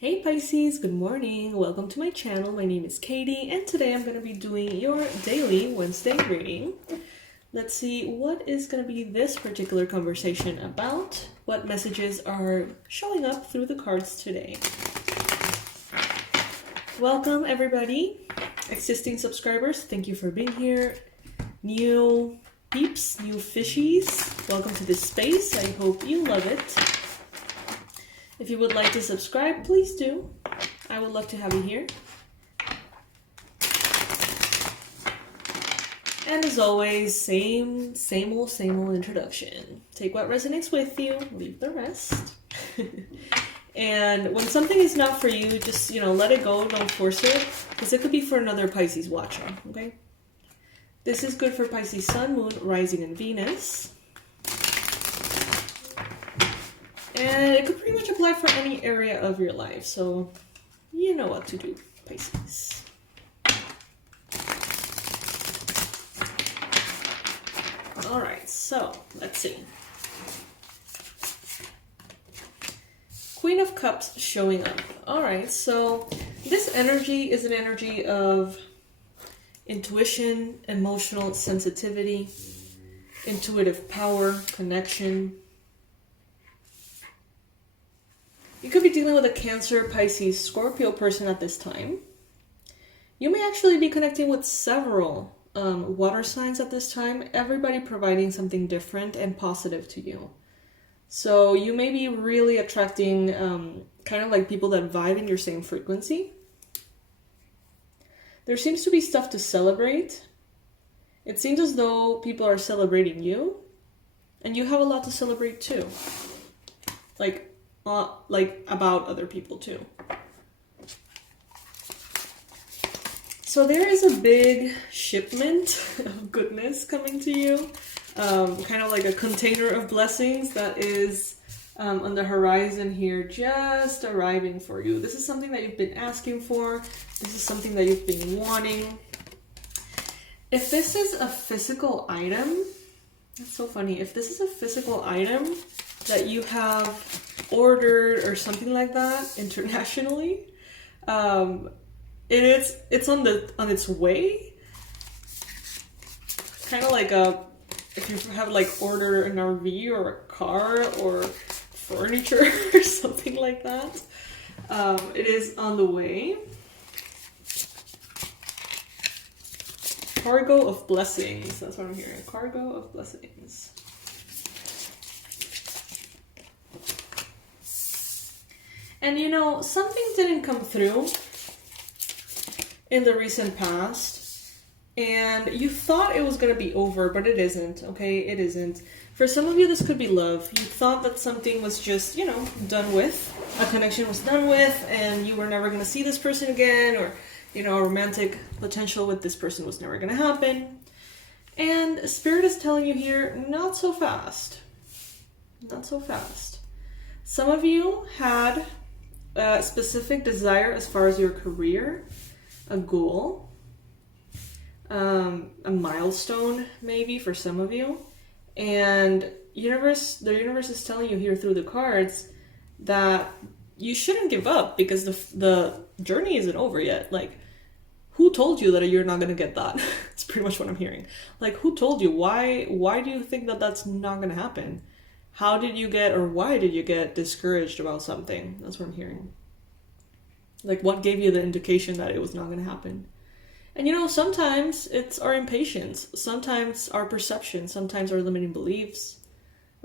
Hey Pisces, good morning. Welcome to my channel. My name is Katie and today I'm going to be doing your daily Wednesday reading. Let's see what is going to be this particular conversation about. What messages are showing up through the cards today. Welcome everybody. Existing subscribers, thank you for being here. New peeps, new fishies, welcome to this space. I hope you love it. If you would like to subscribe, please do. I would love to have you here. And as always, same old introduction. Take what resonates with you, leave the rest. And when something is not for you, just, let it go, don't force it, because it could be for another Pisces watcher, okay? This is good for Pisces Sun, Moon, Rising, and Venus. And it could pretty much apply for any area of your life, so you know what to do, Pisces. Alright, so let's see. Queen of Cups showing up. Alright, so this energy is an energy of intuition, emotional sensitivity, intuitive power, connection. You could be dealing with a Cancer, Pisces, Scorpio person at this time. You may actually be connecting with several water signs at this time, everybody providing something different and positive to you. So you may be really attracting kind of like people that vibe in your same frequency. There seems to be stuff to celebrate. It seems as though people are celebrating you, and you have a lot to celebrate too. Like about other people too. So there is a big shipment of goodness coming to you, kind of like a container of blessings that is on the horizon here, just arriving for you. This is something that you've been asking for. This is something that you've been wanting. If this is a physical item, that's so funny. If this is a physical item that you have ordered or something like that internationally, it's on its way. Kind of like if you have like order an RV or a car or furniture or something like that, it is on the way. Cargo of blessings, that's what I'm hearing. Cargo of blessings. And something didn't come through in the recent past, and you thought it was going to be over, but it isn't, okay? It isn't. For some of you, this could be love. You thought that something was just, done with. A connection was done with, and you were never going to see this person again, or, a romantic potential with this person was never going to happen. And Spirit is telling you here, not so fast. Not so fast. Some of you had a specific desire as far as your career, a goal, a milestone maybe for some of you, and the universe is telling you here through the cards that you shouldn't give up because the journey isn't over yet. Like, who told you that you're not going to get that? It's pretty much what I'm hearing. Like, who told you? Why do you think that that's not going to happen? How did you get, or why did you get discouraged about something? That's what I'm hearing. Like, what gave you the indication that it was not going to happen? And sometimes it's our impatience. Sometimes our perception. Sometimes our limiting beliefs.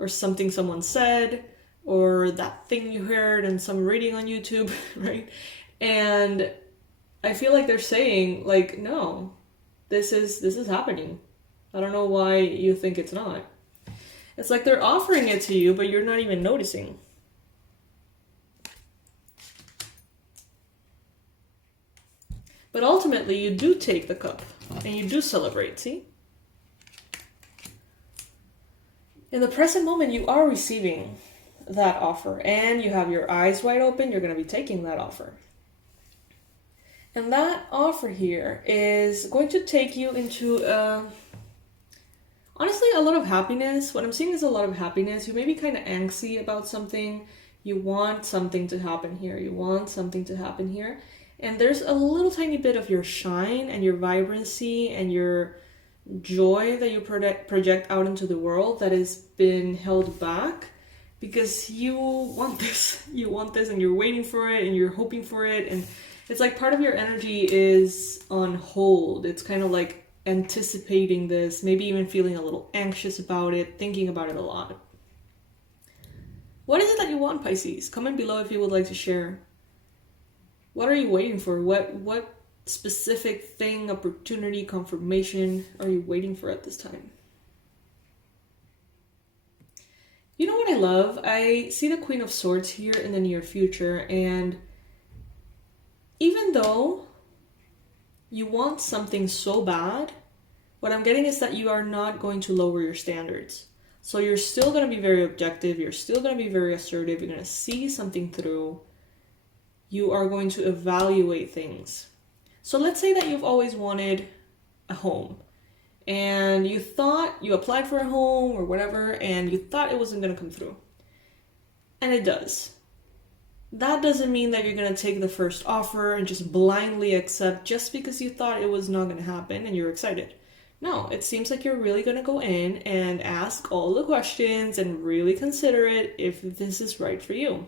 Or something someone said. Or that thing you heard in some reading on YouTube, right? And I feel like they're saying, like, no, this is happening. I don't know why you think it's not. It's like they're offering it to you, but you're not even noticing. But ultimately, you do take the cup, and you do celebrate, see? In the present moment, you are receiving that offer, and you have your eyes wide open, you're going to be taking that offer. And that offer here is going to take you into honestly, a lot of happiness. What I'm seeing is a lot of happiness. You may be kind of angsty about something. You want something to happen here. You want something to happen here. And there's a little tiny bit of your shine and your vibrancy and your joy that you project out into the world that has been held back because you want this. You want this and you're waiting for it and you're hoping for it. And it's like part of your energy is on hold. It's kind of like anticipating this, maybe even feeling a little anxious about it, thinking about it a lot. What is it that you want, Pisces? Comment below if you would like to share. What are you waiting for? What specific thing, opportunity, confirmation are you waiting for at this time? You know what I love? I see the Queen of Swords here in the near future, and even though you want something so bad, what I'm getting is that you are not going to lower your standards. So you're still going to be very objective, you're still going to be very assertive, you're going to see something through, you are going to evaluate things. So let's say that you've always wanted a home, and you thought you applied for a home or whatever, and you thought it wasn't going to come through. And it does. That doesn't mean that you're going to take the first offer and just blindly accept just because you thought it was not going to happen and you're excited. No, it seems like you're really going to go in and ask all the questions and really consider it if this is right for you.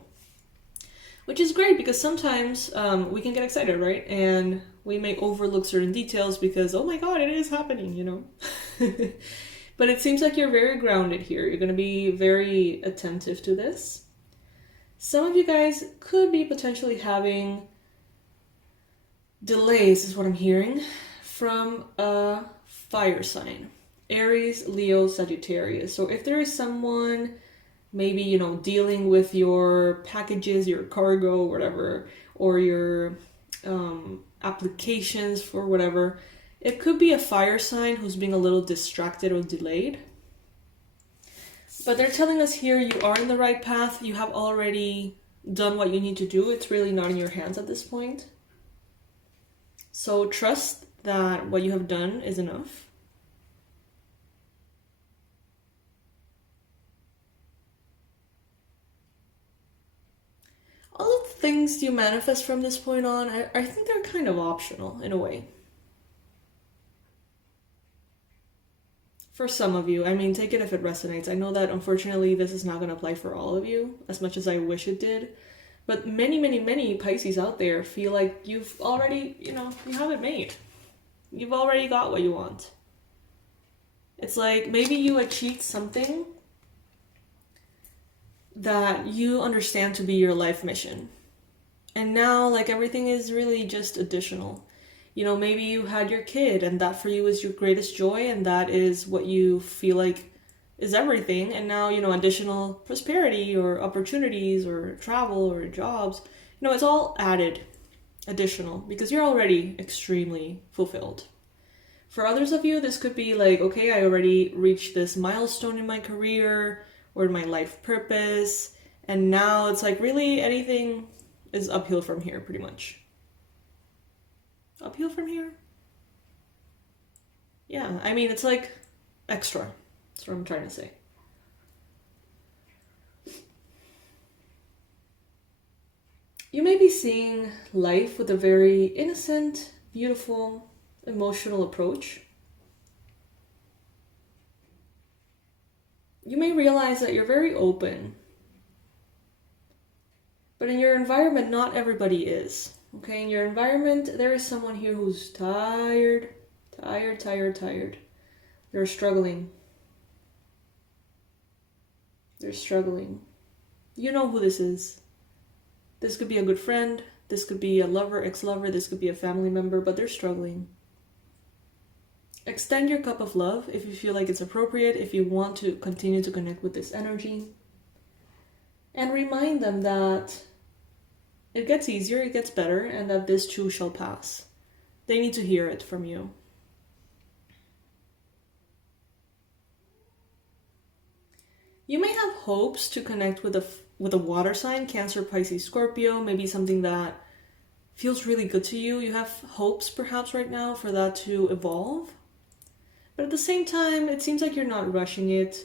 Which is great because sometimes we can get excited, right? And we may overlook certain details because, oh my God, it is happening, you know? But it seems like you're very grounded here. You're going to be very attentive to this. Some of you guys could be potentially having delays, is what I'm hearing, from a fire sign. Aries, Leo, Sagittarius. So if there is someone maybe, you know, dealing with your packages, your cargo, whatever, or your applications for whatever, it could be a fire sign who's being a little distracted or delayed. But they're telling us here you are in the right path. You have already done what you need to do. It's really not in your hands at this point. So trust that what you have done is enough. All of the things you manifest from this point on, I think they're kind of optional in a way. For some of you, I mean, take it if it resonates. I know that unfortunately this is not going to apply for all of you, as much as I wish it did. But many, many, many Pisces out there feel like you've already, you know, you have it made. You've already got what you want. It's like maybe you achieved something that you understand to be your life mission. And now, like, everything is really just additional. You know, maybe you had your kid and that for you is your greatest joy and that is what you feel like is everything. And now, you know, additional prosperity or opportunities or travel or jobs, you know, it's all added, additional, because you're already extremely fulfilled. For others of you, this could be like, okay, I already reached this milestone in my career or in my life purpose. And now it's like really anything is uphill from here pretty much. Uphill from here? Yeah, I mean, it's like extra. That's what I'm trying to say. You may be seeing life with a very innocent, beautiful, emotional approach. You may realize that you're very open. But in your environment, not everybody is. Okay, in your environment, there is someone here who's tired. They're struggling. They're struggling. You know who this is. This could be a good friend. This could be a lover, ex-lover. This could be a family member, but they're struggling. Extend your cup of love if you feel like it's appropriate, if you want to continue to connect with this energy. And remind them that it gets easier, it gets better, and that this too shall pass. They need to hear it from you. You may have hopes to connect with a water sign, Cancer, Pisces, Scorpio, maybe something that feels really good to you. You have hopes perhaps right now for that to evolve. But at the same time, it seems like you're not rushing it.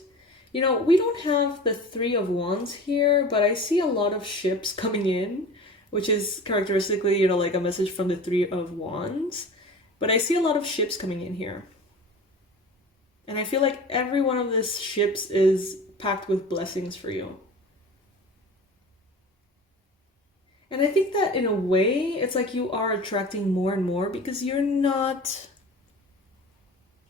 You know, we don't have the Three of Wands here, but I see a lot of ships coming in, which is characteristically, you know, like a message from the Three of Wands. But I see a lot of ships coming in here. And I feel like every one of these ships is packed with blessings for you. And I think that in a way, it's like you are attracting more and more because you're not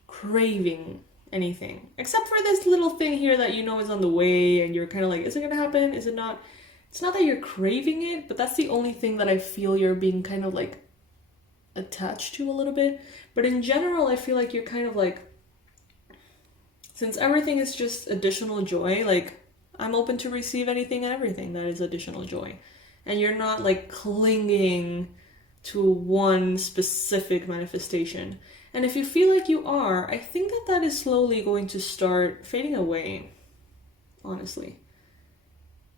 craving anything. Except for this little thing here that you know is on the way and you're kind of like, is it going to happen? Is it not? It's not that you're craving it, but that's the only thing that I feel you're being kind of like attached to a little bit. But in general, I feel like you're kind of like, since everything is just additional joy, like I'm open to receive anything and everything that is additional joy. And you're not like clinging to one specific manifestation. And if you feel like you are, I think that that is slowly going to start fading away, honestly.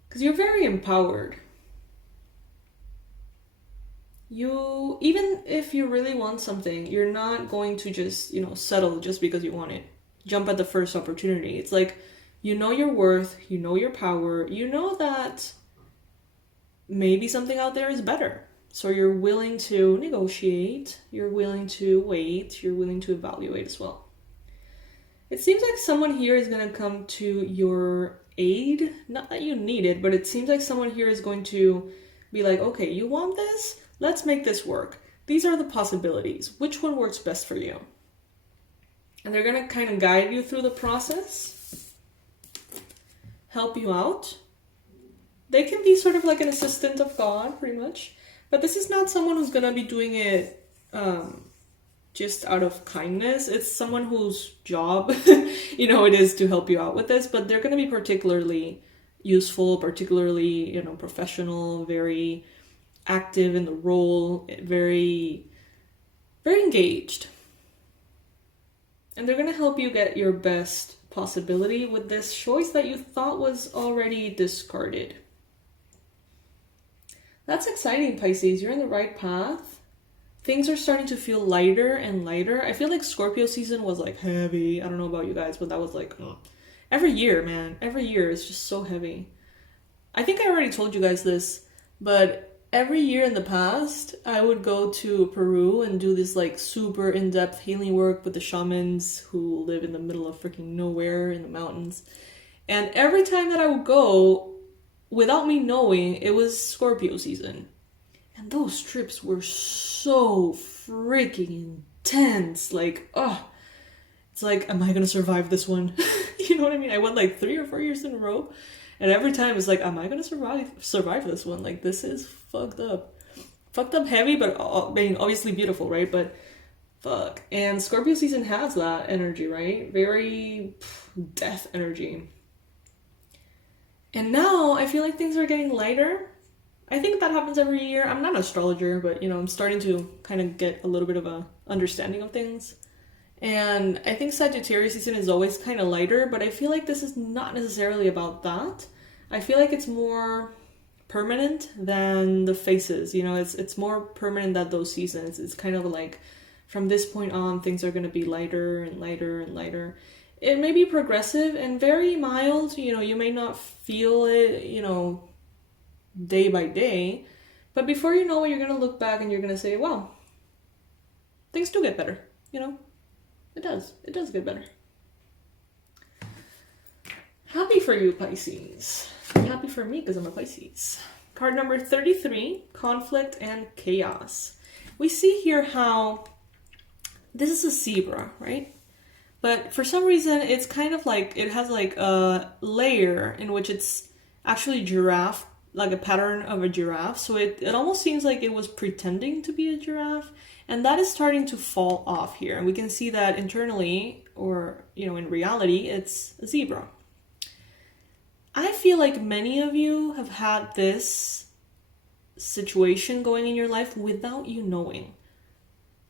Because you're very empowered. You, even if you really want something, you're not going to just, you know, settle just because you want it. Jump at the first opportunity. It's like, you know your worth, you know your power, you know that maybe something out there is better. So you're willing to negotiate, you're willing to wait, you're willing to evaluate as well. It seems like someone here is going to come to your aid. Not that you need it, but it seems like someone here is going to be like, okay, you want this? Let's make this work. These are the possibilities. Which one works best for you? And they're going to kind of guide you through the process, help you out. They can be sort of like an assistant of God, pretty much. But this is not someone who's going to be doing it just out of kindness. It's someone whose job, you know, it is to help you out with this. But they're going to be particularly useful, particularly, you know, professional, very active in the role, very, very engaged. And they're going to help you get your best possibility with this choice that you thought was already discarded. That's exciting, Pisces. You're in the right path. Things are starting to feel lighter and lighter. I feel like Scorpio season was like heavy. I don't know about you guys, but that was like, ugh. Every year, man. Every year is just so heavy. I think I already told you guys this, but every year in the past, I would go to Peru and do this like super in-depth healing work with the shamans who live in the middle of freaking nowhere in the mountains. And every time that I would go, without me knowing, it was Scorpio season. And those trips were so freaking intense. Like, oh, it's like, am I going to survive this one? You know what I mean? I went like 3 or 4 years in a row. And every time it's like, am I going to survive this one? Like, this is fucked up. Fucked up heavy, but I mean, obviously beautiful, right? But fuck. And Scorpio season has that energy, right? Very death energy. And now I feel like things are getting lighter. I think that happens every year. I'm not an astrologer, but, you know, I'm starting to kind of get a little bit of a understanding of things. And I think Sagittarius season is always kind of lighter, but I feel like this is not necessarily about that. I feel like it's more permanent than the phases. You know, it's more permanent than those seasons. It's kind of like from this point on, things are going to be lighter and lighter and lighter. It may be progressive and very mild. You know, you may not feel it, you know, day by day. But before you know it, you're going to look back and you're going to say, wow, things do get better, you know? It does. It does get better. Happy for you, Pisces. Happy for me because I'm a Pisces. Card number 33, conflict and chaos. We see here how this is a zebra, right? But for some reason, it's kind of like, it has like a layer in which it's actually giraffe, like a pattern of a giraffe. So it almost seems like it was pretending to be a giraffe. And that is starting to fall off here. And we can see that internally, or, you know, in reality, it's a zebra. I feel like many of you have had this situation going in your life without you knowing.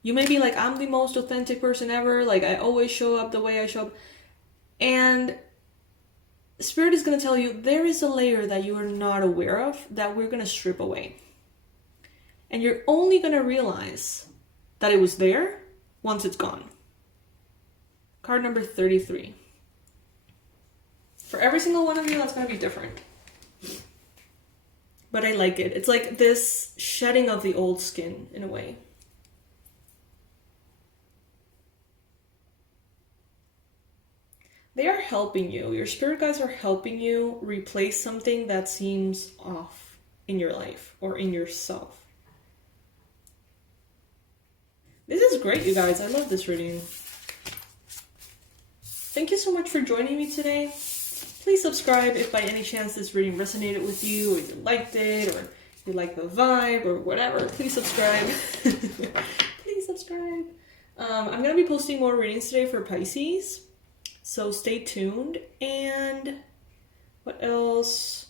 You may be like, I'm the most authentic person ever. Like, I always show up the way I show up. And Spirit is going to tell you there is a layer that you are not aware of that we're going to strip away. And you're only going to realize that it was there once it's gone. Card number 33. For every single one of you, that's going to be different. But I like it. It's like this shedding of the old skin in a way. They are helping you. Your spirit guides are helping you replace something that seems off in your life or in yourself. This is great, you guys. I love this reading. Thank you so much for joining me today. Please subscribe if by any chance this reading resonated with you, or you liked it, or you like the vibe, or whatever. Please subscribe. Please subscribe. I'm going to be posting more readings today for Pisces, so stay tuned. And what else?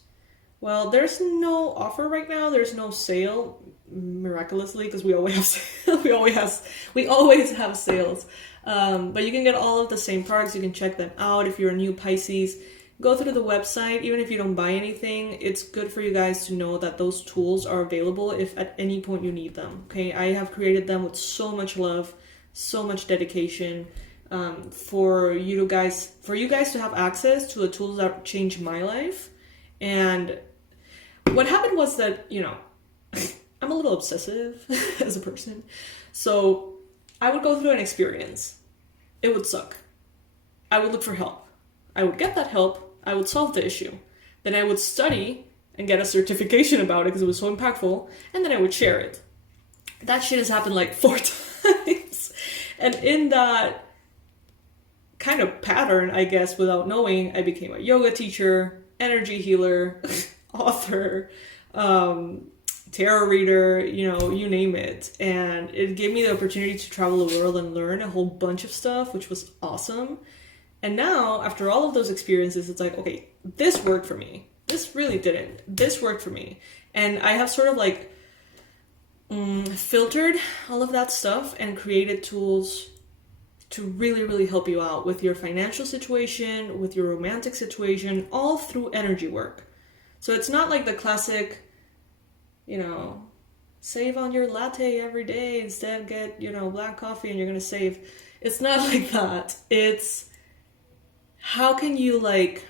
Well, there's no offer right now. There's no sale, miraculously, because we always have sales. we always have sales. But you can get all of the same products. You can check them out. If you're a new Pisces, go through the website. Even if you don't buy anything, it's good for you guys to know that those tools are available if at any point you need them. Okay, I have created them with so much love, so much dedication, for you guys to have access to the tools that changed my life. And what happened was that, you know, I'm a little obsessive as a person. So I would go through an experience. It would suck. I would look for help. I would get that help. I would solve the issue. Then I would study and get a certification about it because it was so impactful. And then I would share it. That shit has happened like 4 times. And in that kind of pattern, I guess, without knowing, I became a yoga teacher, energy healer, author, tarot reader, you know, you name it. And it gave me the opportunity to travel the world and learn a whole bunch of stuff, which was awesome. And now, after all of those experiences, it's like, okay, this worked for me. This really didn't. This worked for me. And I have sort of like filtered all of that stuff and created tools to really, really help you out with your financial situation, with your romantic situation, all through energy work. So it's not like the classic, you know, save on your latte every day, instead get, you know, black coffee and you're going to save. It's not like that. It's how can you like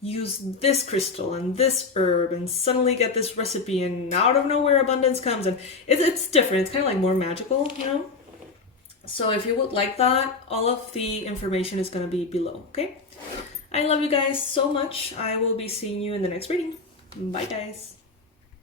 use this crystal and this herb and suddenly get this recipe and out of nowhere abundance comes. And it's different. It's kind of like more magical, you know? So if you would like that, all of the information is going to be below, okay? I love you guys so much. I will be seeing you in the next reading. Bye, guys.